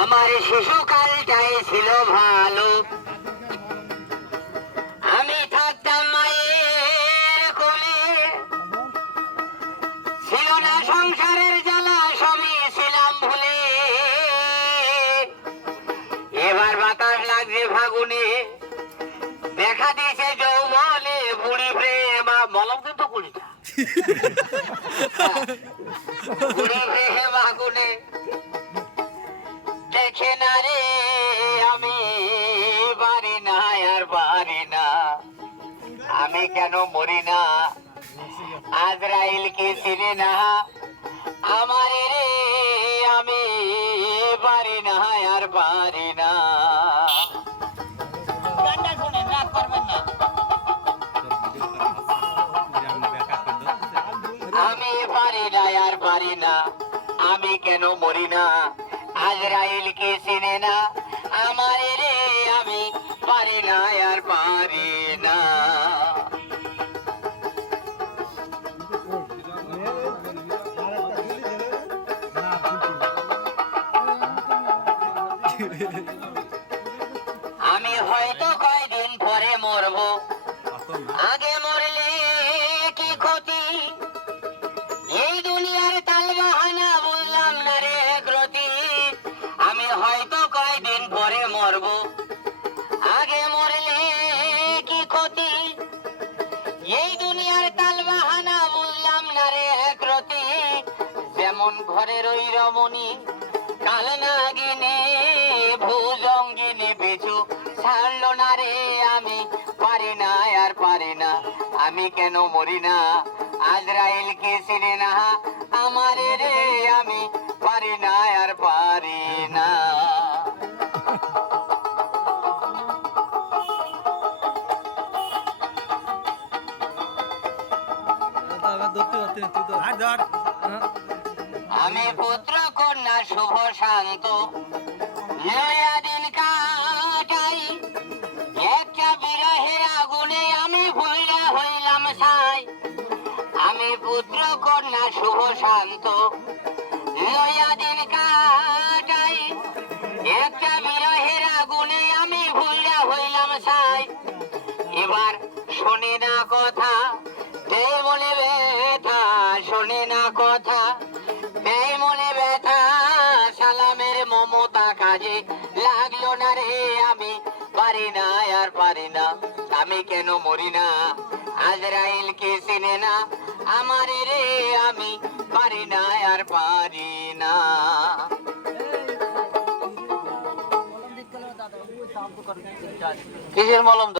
আমার শিশুকালটাই ছিল ভালো। আমি থাকতাম মায়ের কোলে। ছিল না সংসারের জ্বালা সবই ছিলাম ভুলে। এবার বাতাস লাগছে ফাগুনে। দেখা দিয়েছে যৌবনে বুড়ি প্রেম মলম কিন্তু কুড়িটা। বুড়ি প্রেম আগুনে দেখে না রে আমি পারি না আর পারি না। আমি কেন মরি না? আজরাইল কে চিনে না? আমার রে আমি পারি না আর করবেন না। আমি পারি না আর পারি না। আমি কেন মরি না? আজরাইল কে চিনে না আমার রে আমি পারি না, আর পারি না। আমি হয়তো কয়দিন পরে মরবো। আগে যেমন ঘরের ওই রমণী কাল নাগিনী ভুজঙ্গিনী পিছু ছাড়লো না রে আমি পারি না আর পারি না আমি কেন মরি না? আজরাইল কে চিনে না? আমার রে আমি পারি না আর পারি না। আমি পুত্র কন্যা, শুভ শান্ত। লয়া দিন কাটাই, একটা বিরহের আগুনে আমি ভুইরা হইলাম ছাই। আমি পুত্র কন্যা, শুভ শান্ত। লয়া দিন কাটাই, একটা বিরহের আগুনে আমি ভুইরা হইলাম ছাই। এবার শোনে না কথা আর পারি না আমি কেন মরি না আজরাইল কে চিনে না আমার রে আমি পারি না আর পারি না কিসের মলম